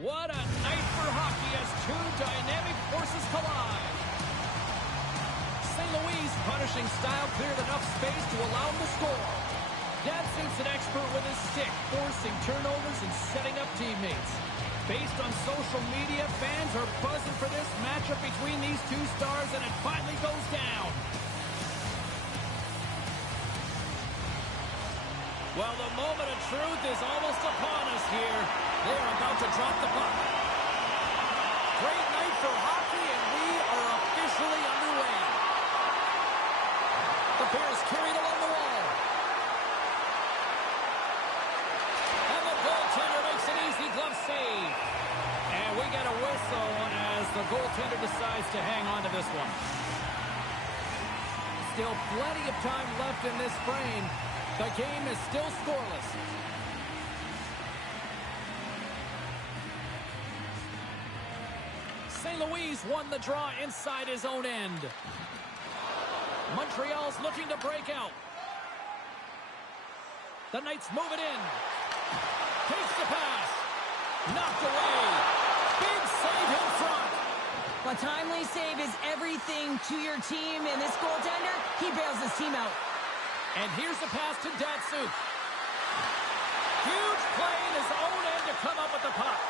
What a night for hockey as two dynamic forces collide. St. Louis' punishing style cleared enough space to allow him to score. Datsuk's an expert with his stick, forcing turnovers and setting up teammates. Based on social media, fans are buzzing for this matchup between these two stars, and it finally goes down. Well, the moment of truth is almost upon us here. They are about to drop the puck. Great night for hockey, and we are officially underway. The Bears carried along the wall. And the goaltender makes an easy glove save. And we get a whistle as the goaltender decides to hang on to this one. Still plenty of time left in this frame. The game is still scoreless. St. Louis won the draw inside his own end. Montreal's looking to break out. The Knights move it in. Takes the pass. Knocked away. Big save in front. A timely save is everything to your team, and this goaltender, he bails his team out. And here's the pass to Datsuk. Huge play in his own end to come up with the puck.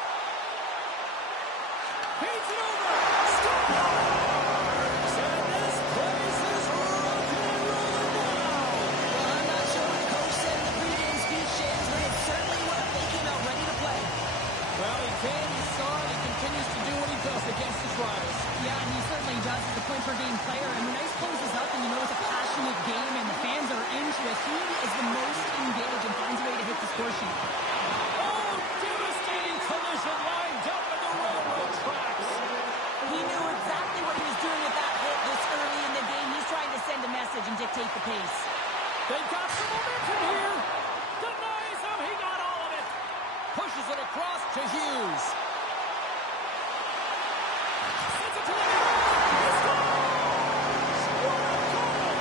Feeds it over. Scores! And this place is rocking and rolling now. Well, I'm not sure what the coach said in the pregame speech, James, but it's certainly what they came out ready to play. Well, he came, he saw it, he continues to do what he does against his rivals. Yeah, and he certainly does as a point-per-game player. And when Ice closes up and you know it's a passionate game and the fans are into it, he is the most engaged and finds a way to hit the score sheet. Oh, devastating collision lined up in the railroad tracks. He knew exactly what he was doing with that hit this early in the game. He's trying to send a message and dictate the pace. They've got some momentum here. Denies him. He got all of it. Pushes it across to Hughes. Sends it to the net. He scores! What a goal!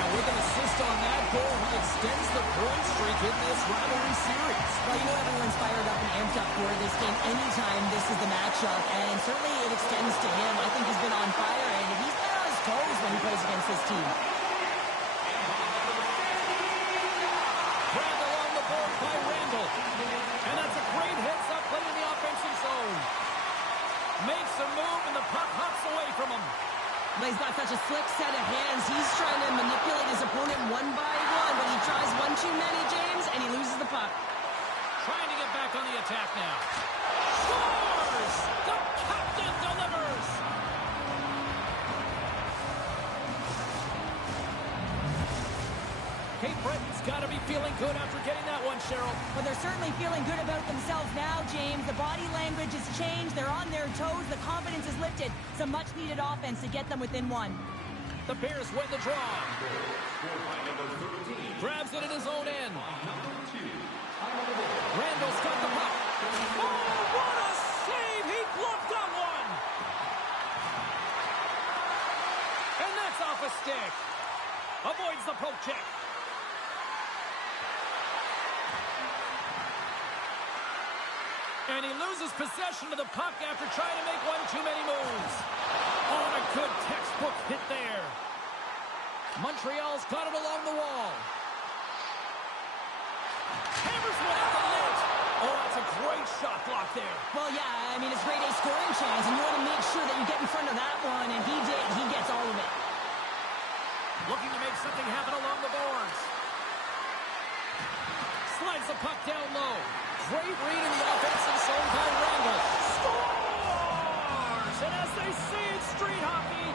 And with an assist on that goal, he extends the point streak in this rivalry series. Well, you know everyone's fired up and amped up for this game anytime this is the matchup, and certainly it extends to him. I think he's been on fire, and he's been on his toes when he plays against this team. Grabbed along the board by Randall. And that's a great heads-up play in the offensive zone. Makes a move, and the puck hops away from him. But he's got such a slick set of hands. He's trying to manipulate his opponent one by one, but he tries one too many, James, and he loses the puck. Trying to get back on the attack now. Scores! The captain delivers! Cape Breton's got to be feeling good after getting that one, Cheryl. But they're certainly feeling good about themselves now, James. The body language has changed. They're on their toes. The confidence is lifted. Some much-needed offense to get them within one. The Bears win the draw. Grabs it in his own end. Randall's got the puck. Oh, what a save! He bluffed that one! And that's off a stick. Avoids the poke check. And he loses possession of the puck after trying to make one too many moves. Oh, and a good textbook hit there. Montreal's got it along the wall. Hammers one at the net. Oh, that's a great shot block there. Well, yeah, I mean, it's grade A scoring chance, and you want to make sure that you get in front of that one, and he did. He gets all of it. Looking to make something happen along the boards. Slides the puck down low. Great read in the offensive zone by Randall. Scores! And as they say in street hockey,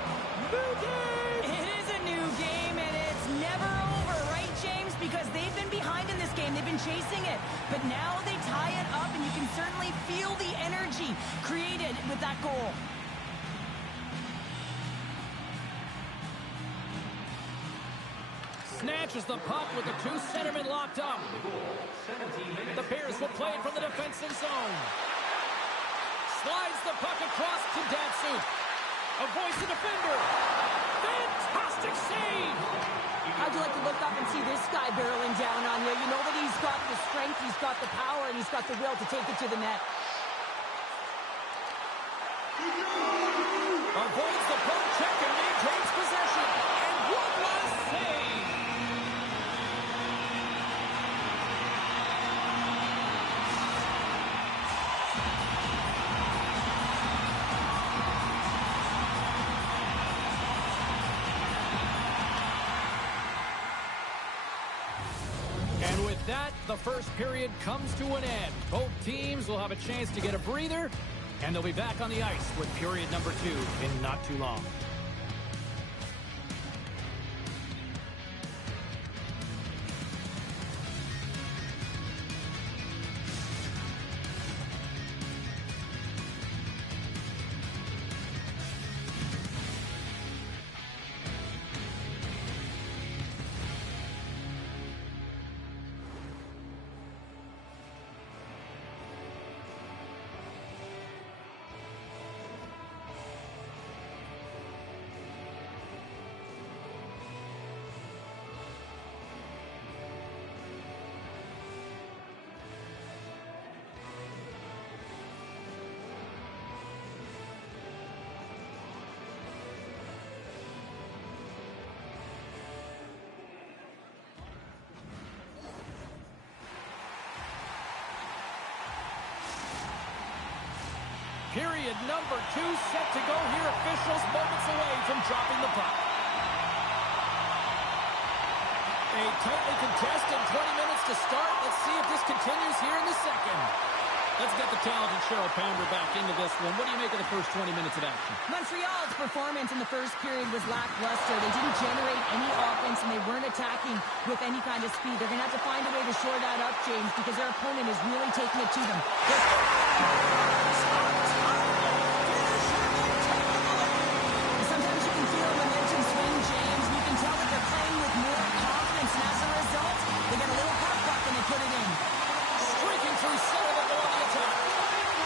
new game! It is a new game, and it's never over, right, James? Because they've been behind in this game. They've been chasing it. But now they tie it up, and you can certainly feel the energy created with that goal. Snatches the puck with the two centermen locked up. The Bears will play it from the defensive zone. Slides the puck across to Datsuk. Avoids the defender. Fantastic save! How'd you like to look up and see this guy barreling down on you? You know that he's got the strength, he's got the power, and he's got the will to take it to the net. Avoids the poke check and maintains possession. And what a save! And with that, the first period comes to an end. Both teams will have a chance to get a breather, and they'll be back on the ice with period number 2 in not too long. Period number 2 set to go here. Officials moments away from dropping the puck. A tightly contested 20 minutes to start. Let's see if this continues here in the second. Let's get the talented Cheryl Pounder back into this one. What do you make of the first 20 minutes of action? Montreal's performance in the first period was lackluster. They didn't generate any offense, and they weren't attacking with any kind of speed. They're going to have to find a way to shore that up, James, because their opponent is really taking it to them. Sometimes you can feel a momentum swing, James. You can tell that they're playing with more confidence, and as a result, they get a little puck and they put it in. Streaking through center, they go on the attack.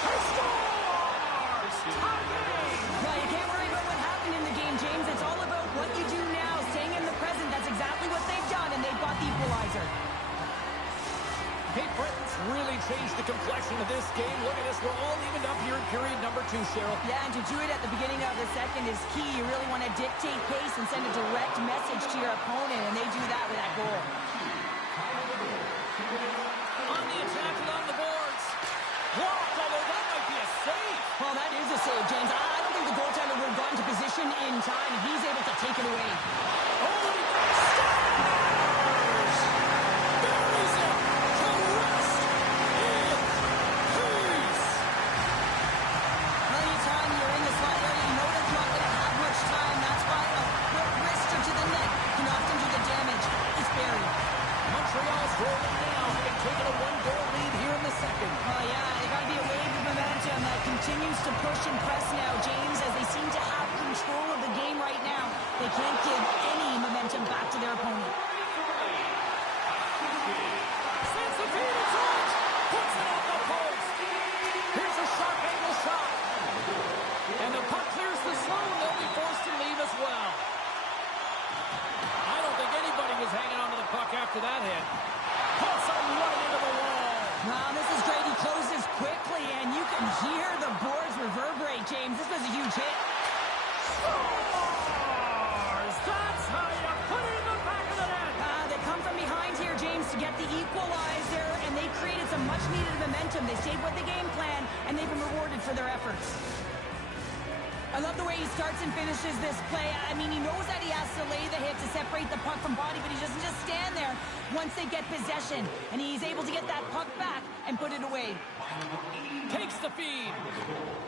He scores! Well, you can't worry about what happened in the game, James. It's all about what you do now, staying in the present. That's exactly what they've done, and they've got the equalizer. Cape Breton's really changed the complexion of this game. Look at this. We're all evened up here in period number 2, Cheryl. Yeah, and to do it at the beginning of the second is key. You really want to dictate pace and send a direct message to your opponent, and they do that with that goal. On the attack along the boards. Blocked, although that might be a save. Well, that is a save, James. I don't think the goaltender would have gotten to position in time, and he's able to take it away. Oh, stars! Buries it to rest in peace. Anytime you're in the slot area, you know that you're not going to have much time. That's why a quick wrister to the net can often do the damage. It's buried. Montreal's rolling now. They've taken a 1-goal lead here in the second. Oh, yeah, they got to be a wave of momentum that continues to push and press now, James, as they seem to have control of the game right now. They can't give any momentum back to their opponent. Sends the feed in front. Puts it off the post. Here's a sharp angle shot. And the puck clears the zone. They'll be forced to leave as well. I don't think anybody was hanging on to the puck after that hit. Puts him right into the wall. Wow, this is great. He closes quickly, and you can hear the boards reverberate, James. This was a huge hit. Scores! That's how you put it in the back of the net. They come from behind here, James, to get the equalizer, and they created some much-needed momentum. They stayed with the game plan, and they've been rewarded for their efforts. I love the way he starts and finishes this play. I mean, he knows that he has to lay the hit to separate the puck from body, but he doesn't just stand there once they get possession, and he's able to get that puck back and put it away. Takes the feed.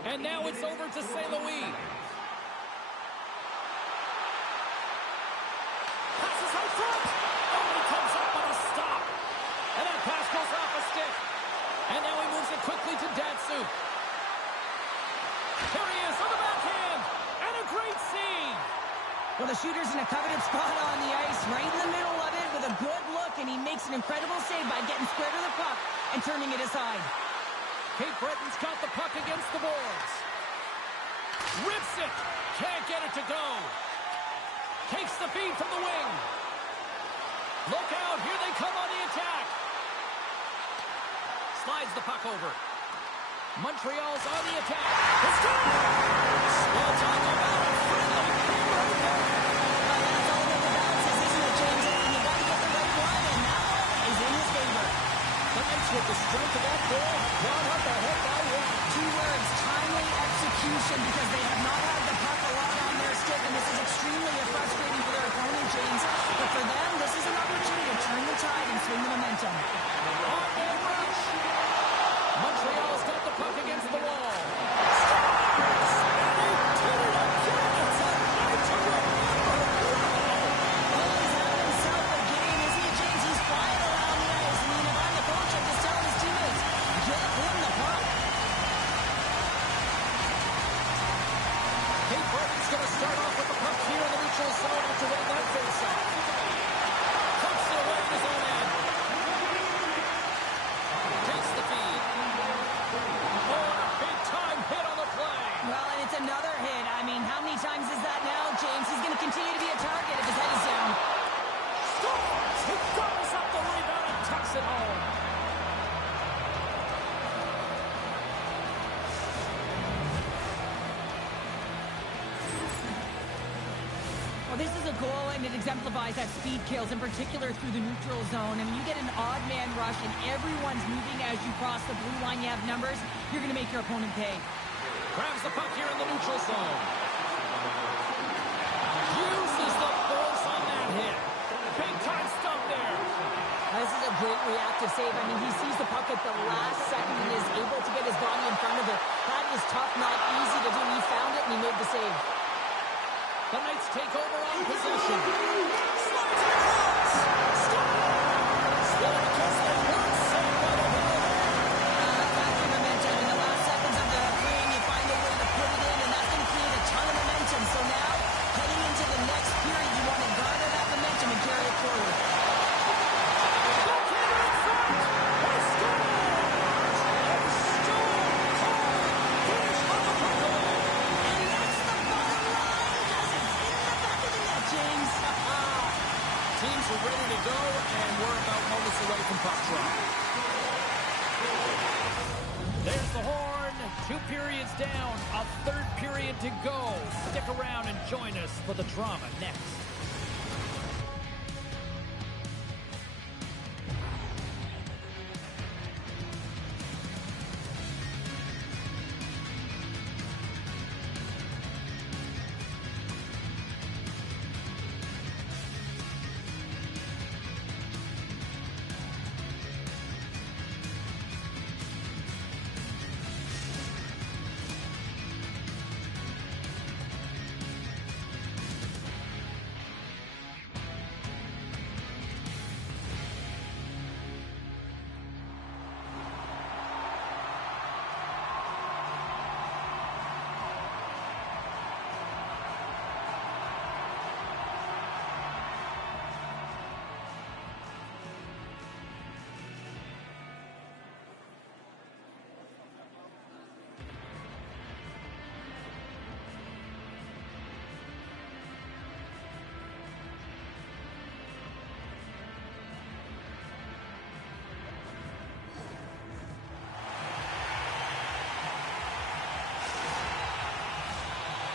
And now it's over to St. Louis. Passes out front. Oh, he comes up on a stop. And that pass goes off a stick. And now he moves it quickly to Datsyuk. There he is on the backhand. And a great save. Well, the shooter's in a coveted spot on the ice, right in the middle of it with a good look, and he makes an incredible save by getting square to the puck and turning it aside. Cape Breton's got the puck against the boards. Rips it. Can't get it to go. Takes the feed from the wing. Look out, here they come on the attack. Slides the puck over. Montreal's on the attack. It's good! Well, talk about a friendly game right there. Well, that's all about the bounces, isn't it, James? And you got to get the right one, and that one is in his favor. The Knights with the strength of that goal, brought up ahead by one. 2 words, timely execution, because they have not had the puck a lot on their stick, and this is extremely frustrating for their opponent, James. But for them, this is an opportunity to turn the tide and swing the momentum. On rush. Montreal's got the puck against the wall. Going to start off with the puck here in the neutral zone after winning that face-off. Puts it away in his own end. Takes the feed. Oh, a big-time hit on the play. Well, and it's another hit. I mean, how many times is that now, James? He's going to continue to be a target if his head is down. Scores! He gobbles up the rebound and tucks it home. Well, this is a goal, and it exemplifies that speed kills, in particular through the neutral zone. I mean, you get an odd man rush, and everyone's moving as you cross the blue line. You have numbers. You're going to make your opponent pay. Grabs the puck here in the neutral zone. Uses the force on that hit. Big time stop there. This is a great reactive save. I mean, he sees the puck at the last second and is able to get his body in front of it. That is tough, not easy to do. He found it, and he made the save. The Knights take over on possession. Slides it across. Scores! Well, because they weren't saved by the goal. Back in momentum. In the last seconds of the frame, you find a way to put it in, and that's going to create a ton of momentum. So now, heading into the next period, you want to garner that momentum and carry it forward. Teams are ready to go, and we're about moments away from puck drop. There's the horn. 2 periods down. A 3rd period to go. Stick around and join us for the drama next.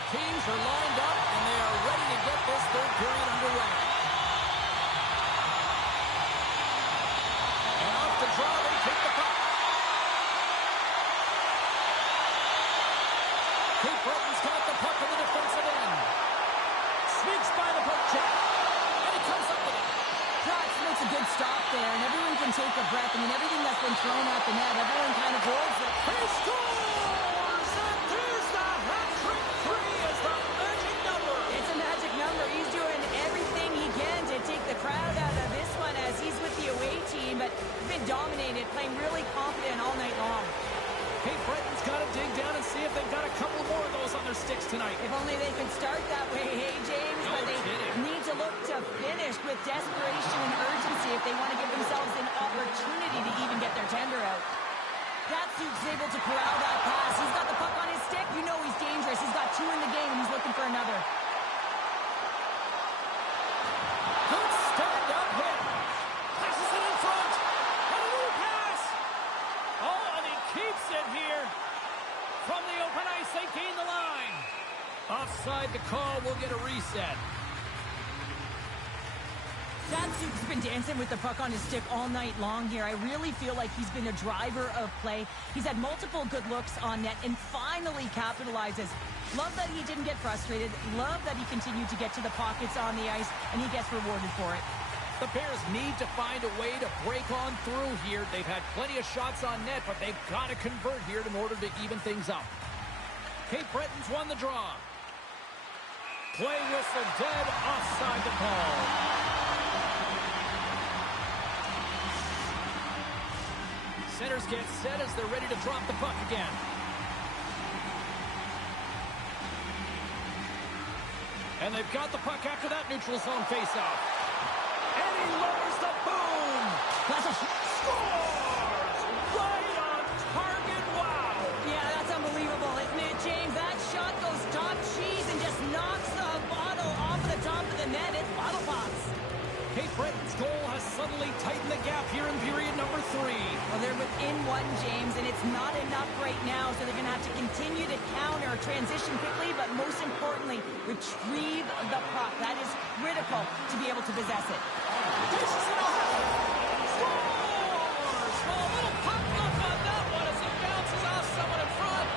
Teams are lined up, and they are ready to get this 3rd period underway. And off the draw, they take the puck. Cape Breton's got the puck in the defensive end. Sneaks by the poke check, and he comes up with it. Pratt makes a good stop there, and everyone can take a breath. I mean, everything that's been thrown at the net, everyone kind of holds it. He scores! And there's the hat-trick 3 as the magic number. It's a magic number. He's doing everything he can to take the crowd out of this one as he's with the away team, but been dominated, playing really confident all night long. Cape Breton's got to dig down and see if they've got a couple more of those on their sticks tonight. If only they could start that way, hey, James, No but they kidding. need to look to finish with desperation and urgency if they want to give themselves an opportunity to even get their tender out. Datsuk's able to corral that a reset. Datsuk's been dancing with the puck on his stick all night long here. I really feel like he's been a driver of play. He's had multiple good looks on net and finally capitalizes. Love that he didn't get frustrated. Love that he continued to get to the pockets on the ice, and he gets rewarded for it. The Bears need to find a way to break on through here. They've had plenty of shots on net, but they've got to convert here in order to even things up. Cape Breton's won the draw. Play whistle dead, offside the call. Centers get set as they're ready to drop the puck again. And they've got the puck after that neutral zone faceoff. And he lowers the boom. That's a Scores! Right on target. Wow. Yeah, that's unbelievable, isn't it, James? That shot goes top cheese and just knocks the bottle off the top of the net. It's bottle pops. Cape Breton's goal has suddenly tightened the gap here in period number 3. Well, they're within one, James, and it's not enough right now, so they're going to have to continue to counter, transition quickly, but most importantly, retrieve the puck. That is critical to be able to possess it. This is scores! Well, a little pop up on that one as it bounces off someone in front.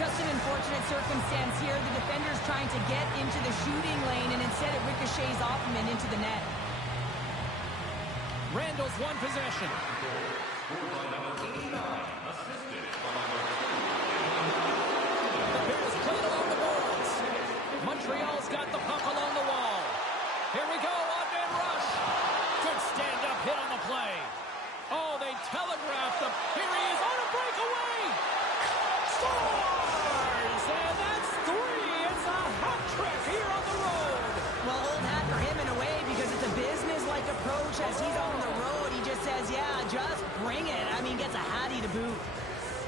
Just an unfortunate circumstance here. The defender's trying to get into the shooting lane, and instead it ricochets off him and into the net. Randall's won possession. The Bears played along the boards. Montreal's got the puck along the wall. Here we go, odd-man rush. Good stand-up hit on the play. Oh, they telegraphed the... Here he is on a breakaway. Scores! And that's 3. It's a hat trick here on the road. Well, old hat for him in a way, because it's a business-like approach as he's on the road. He just says, yeah, just bring it. I mean, gets a hattie to boot.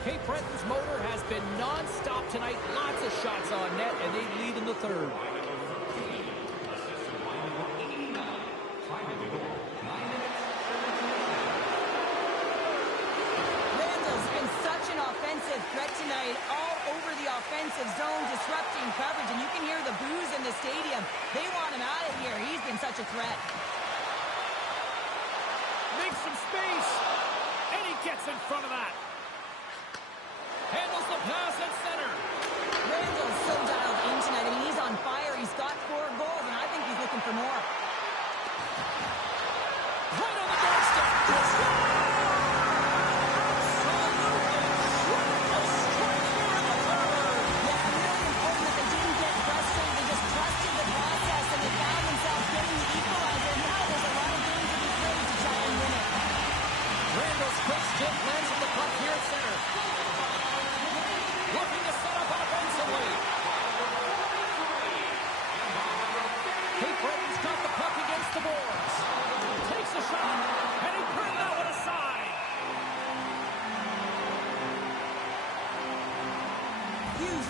Cape Breton's motor has been non-stop tonight. Lots of shots on net, and they lead in the third. Randall's been such an offensive threat tonight, all over the offensive zone, disrupting coverage, and you can hear the boos in the stadium. They want him out of here. He's been such a threat. Makes some space, and he gets in front of that. Handles the pass at center. Randall's so dialed in tonight. I mean, he's on fire. He's got 4 goals, and I think he's looking for more. Right on the doorstep.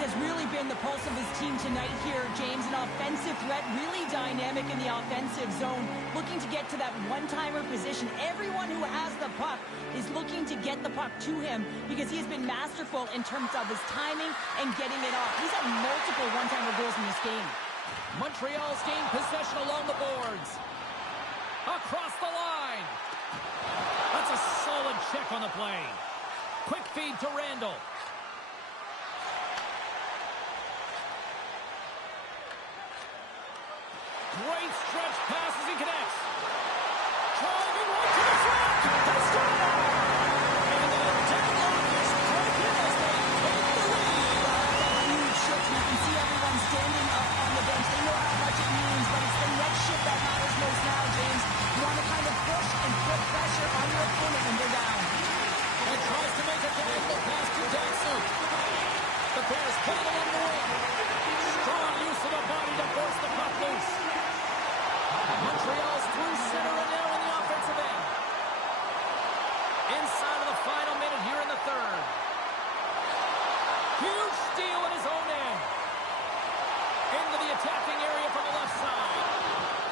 has really been the pulse of his team tonight here, James. An offensive threat, really dynamic in the offensive zone, looking to get to that one-timer position. Everyone who has the puck is looking to get the puck to him because he has been masterful in terms of his timing and getting it off. He's had multiple one-timer goals in this game. Montreal's gained possession along the boards. Across the line. That's a solid check on the play. Quick feed to Randall. Great stretch pass as he connects. Driving right to the front. They score! And the deadlock is broken as they take the lead. Huge shift. You can see everyone standing up on the bench. They know how much it means, but it's the next shift that matters most now, James. You want to kind of push and put pressure on your opponent when they're down. And tries to make a diagonal pass to Datsuk. The Bears pull it along the wing. Strong use of the body to force the puck loose. Montreal's through center and now in the offensive end. Inside of the final minute here in the third. Huge steal in his own end. Into the attacking area from the left side.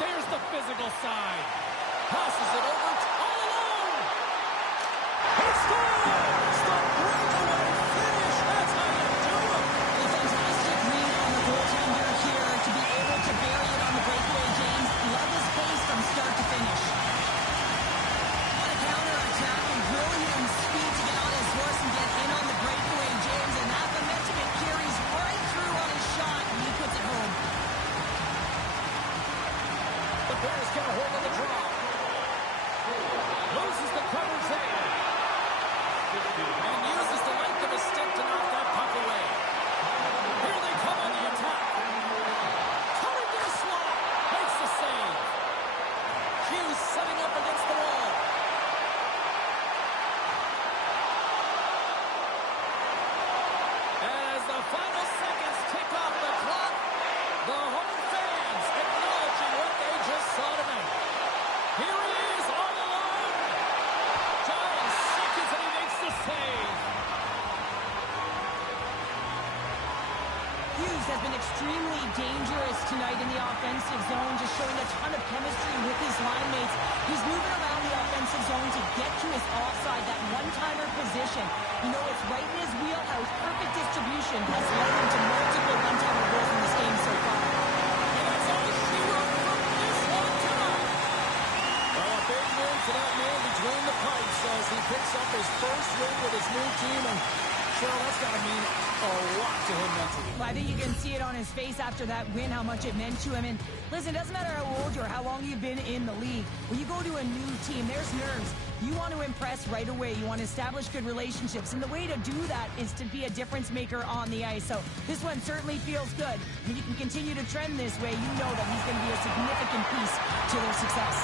There's the physical side. Passes it over all alone. He scores! The breakaway finish. That's how you do it. A fantastic players get a hold of the draw. Loses the coverage there. And uses the length of his stick to knock that puck away. Here they come on the attack. Cutting to the slot. Makes the save. Hughes setting up against the wall. As the final seconds tick off the clock, the home fans acknowledging what they just saw tonight. Here he is all alone. John seconds and he makes the save. Hughes has been extremely dangerous tonight in the offensive zone, just showing a ton of chemistry with his line mates. He's moving around the offensive zone to get to his offside, that one-timer position. You know, it's right in his wheelhouse. Perfect distribution has led him to multiple one-timer goals in this game so far. And that's all she wrote from this one tonight. Well, a big win for that man between the pipes as he picks up his first win with his new team. And Chel, that's got to mean a lot to him mentally. Well, I think you can see it on his face after that win, how much it meant to him. And listen, it doesn't matter how old you are, how long you've been in the league. When you go to a new team, there's nerves. You want to impress right away. You want to establish good relationships. And the way to do that is to be a difference maker on the ice. So this one certainly feels good. When you can continue to trend this way, you know that he's going to be a significant piece to their success.